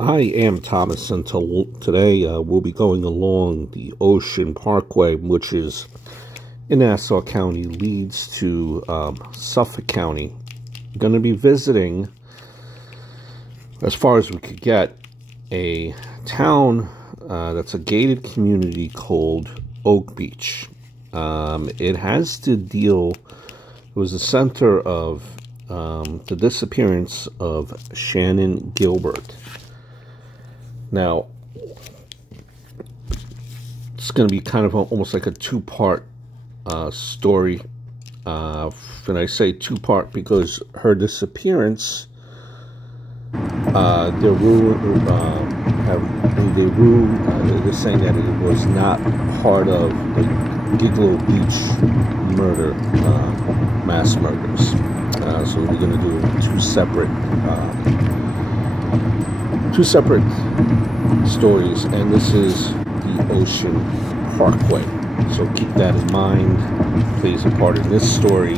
I am Thomas, and today we'll be going along the Ocean Parkway, which is in Nassau County, leads to Suffolk County. I'm going to be visiting, as far as we could get, a town that's a gated community called Oak Beach. It has to deal, it was the center of the disappearance of Shannan Gilbert. Now, it's going to be kind of almost like a two-part story. And I say two-part because her disappearance, they're saying that it was not part of the Gilbert Beach murder, mass murders. So we're going to do two separate stories, and this is the Ocean Parkway. So keep that in mind. Plays a part in this story.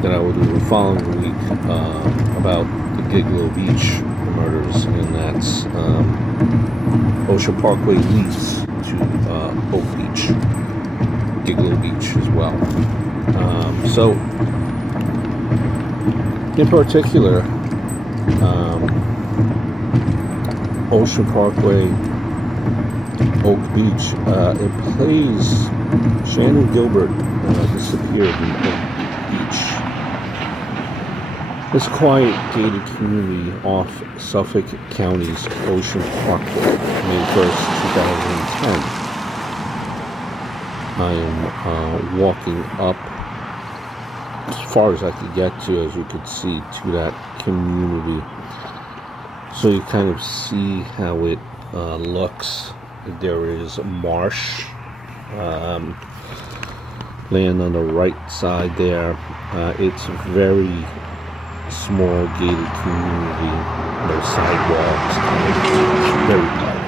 That I will do the following week about the Gilbert Beach murders, and that's Ocean Parkway leads to Oak Beach, Gilbert Beach as well. So in particular, Ocean Parkway, Oak Beach, it plays Shannan Gilbert disappeared in Oak Beach. This quiet gated community off Suffolk County's Ocean Parkway, May 1st, 2010. I am walking up as far as I could get to, as you could see, to that community. So you kind of see how it looks. There is marsh, land on the right side there. It's a very small gated community, no sidewalks, very private.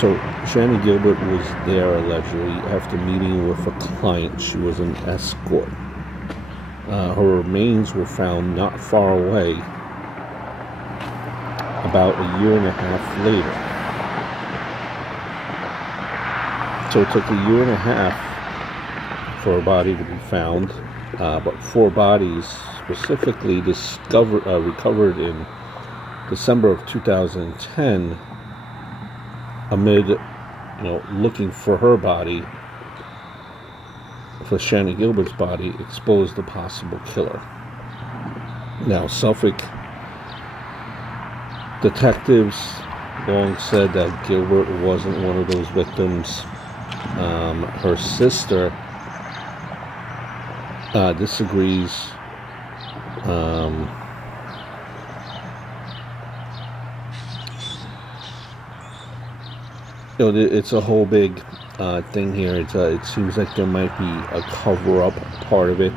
So Shannan Gilbert was there allegedly after meeting with a client. She was an escort. Her remains were found not far away about a year and a half later. So it took a year and a half for a body to be found, but 4 bodies specifically recovered in December of 2010 amid looking for her body, for Shannan Gilbert's body, exposed the possible killer. Now, Suffolk detectives long said that Gilbert wasn't one of those victims. Her sister disagrees. It's a whole big thing here. It seems like there might be a cover-up part of it,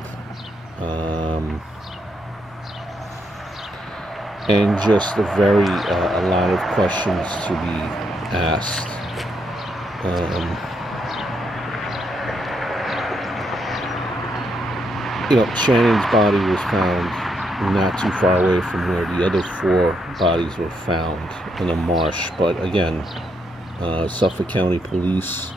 and just a lot of questions to be asked. Shannan's body was found not too far away from where the other 4 bodies were found, in a marsh. But again, Suffolk County Police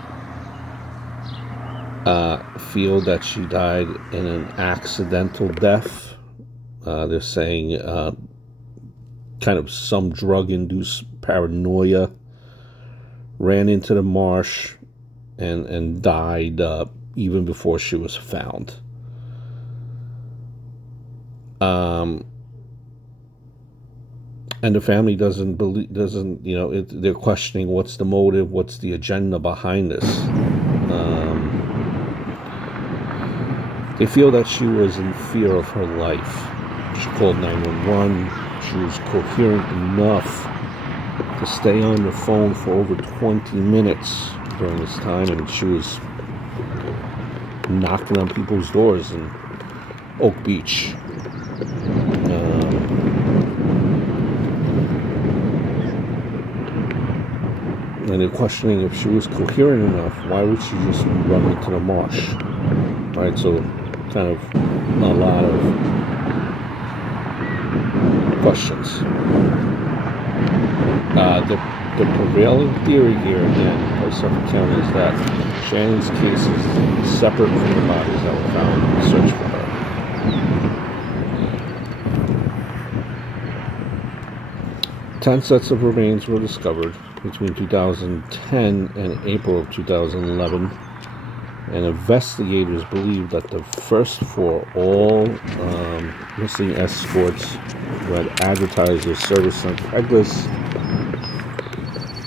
feel that she died in an accidental death. They're saying kind of some drug-induced paranoia, ran into the marsh and died even before she was found. And the family they're questioning what's the motive, what's the agenda behind this. They feel that she was in fear of her life. She called 911. She was coherent enough to stay on the phone for over 20 minutes during this time, and she was knocking on people's doors in Oak Beach. And they're questioning if she was coherent enough, why would she just run into the marsh? Right, so kind of a lot of questions. The prevailing theory here, again, by Suffolk County, is that Shannan's case is separate from the bodies that were found in the search for her. 10 sets of remains were discovered between 2010 and April of 2011, and investigators believe that the first 4 all missing escorts who had advertised their service on Craigslist,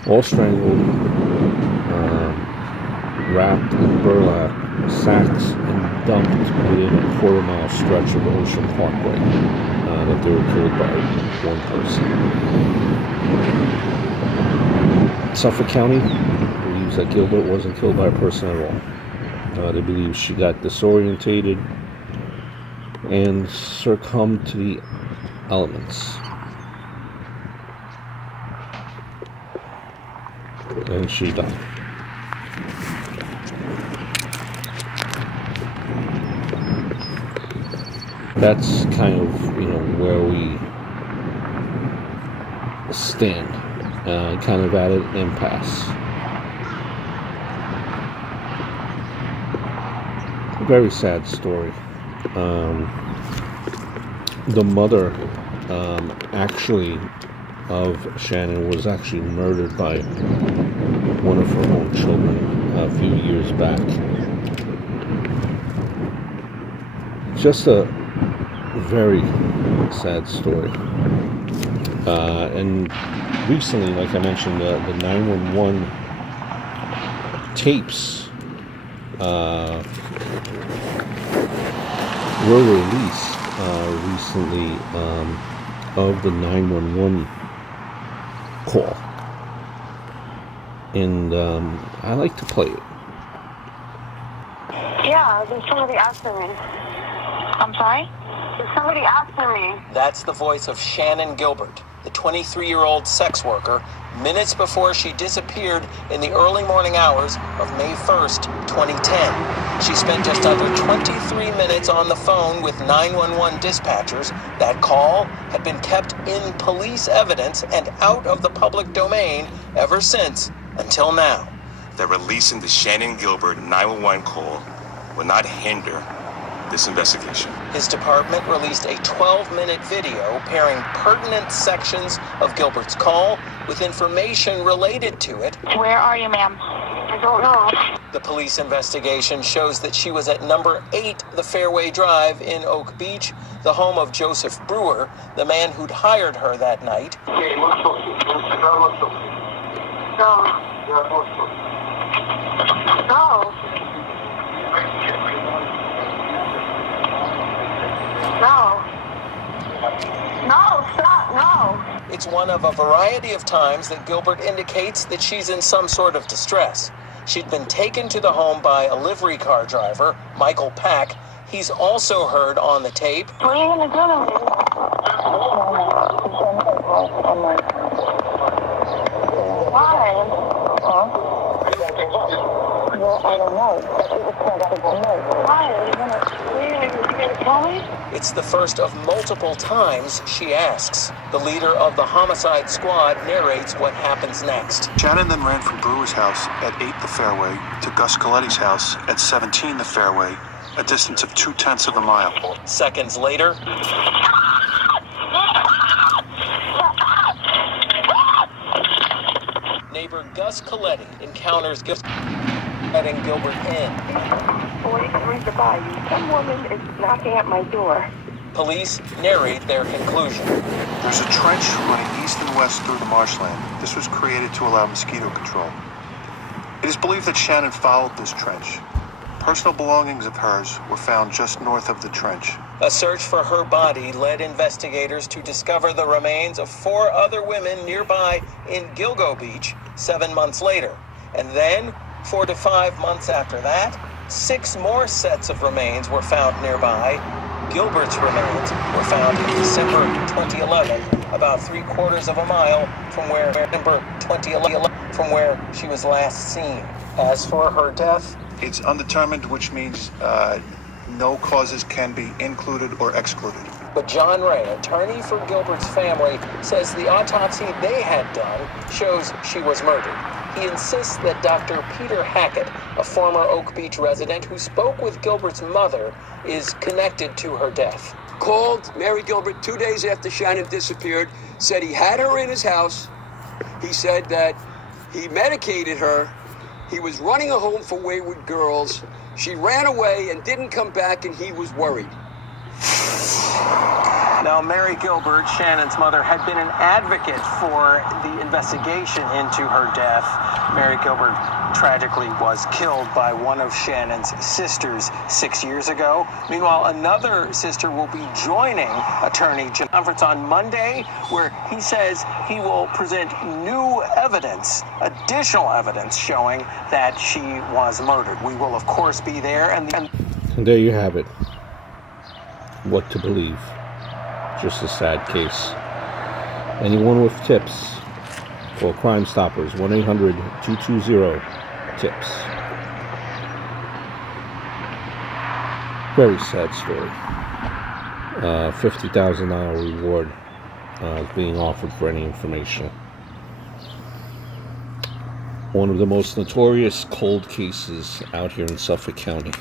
all strangled, wrapped in burlap sacks and dumped within a quarter-mile stretch of Ocean Parkway, that they were killed by one person. Suffolk County believes that Gilbert wasn't killed by a person at all. They believe she got disorientated and succumbed to the elements. And she died. That's kind of, where we stand, kind of at an impasse. Very sad story. The mother, actually, of Shannan was actually murdered by one of her own children a few years back. Just a very sad story. And recently, like I mentioned, the 911 tapes were released recently of the 911 call, and I like to play it. Yeah, there's somebody after me. I'm sorry? There's somebody after me. That's the voice of Shannan Gilbert, the 23-year-old sex worker, minutes before she disappeared in the early morning hours of May 1st, 2010. She spent just under 23 minutes on the phone with 911 dispatchers. That call had been kept in police evidence and out of the public domain ever since, until now. That releasing the Shannan Gilbert 911 call will not hinder this investigation. His department released a 12-minute video pairing pertinent sections of Gilbert's call with information related to it. Where are you, ma'am? I don't know. The police investigation shows that she was at number 8 The Fairway Drive in Oak Beach, the home of Joseph Brewer, the man who'd hired her that night. No. No. No, stop, no. It's one of a variety of times that Gilbert indicates that she's in some sort of distress. She'd been taken to the home by a livery car driver, Michael Pack. He's also heard on the tape. What are you going to do to me? Why? Well, I don't know. Why? Are you going to tell me? It's the first of multiple times she asks. The leader of the homicide squad narrates what happens next. Shannan then ran from Brewer's house at 8 The Fairway to Gus Coletti's house at 17 The Fairway, a distance of 0.2 of a mile. Seconds later, neighbor Gus Coletti encounters letting Gilbert in. Boys, read the bayou. Some woman is knocking at my door. Police narrate their conclusion. There's a trench running east and west through the marshland. This was created to allow mosquito control. It is believed that Shannan followed this trench. Personal belongings of hers were found just north of the trench. A search for her body led investigators to discover the remains of 4 other women nearby in Gilgo Beach 7 months later. And then, 4 to 5 months after that, 6 more sets of remains were found nearby. Gilbert's remains were found in December 2011, about 3/4 of a mile from where she was last seen. As for her death, It's undetermined, which means no causes can be included or excluded. But John Ray, attorney for Gilbert's family, says the autopsy they had done shows she was murdered. He insists that Dr. Peter Hackett, a former Oak Beach resident who spoke with Gilbert's mother, is connected to her death. Called Mary Gilbert 2 days after Shannan disappeared, said he had her in his house. He said that he medicated her. He was running a home for wayward girls. She ran away and didn't come back, and he was worried. Now, Mary Gilbert, Shannan's mother, had been an advocate for the investigation into her death. Mary Gilbert tragically was killed by one of Shannan's sisters 6 years ago. Meanwhile, another sister will be joining attorney John conference on Monday, where he says he will present new evidence, additional evidence showing that she was murdered. We will, of course, be there. And there you have it. What to believe. Just a sad case. Anyone with tips for Crime Stoppers, 1-800-220-TIPS. Very sad story. $50,000 reward being offered for any information. One of the most notorious cold cases out here in Suffolk County.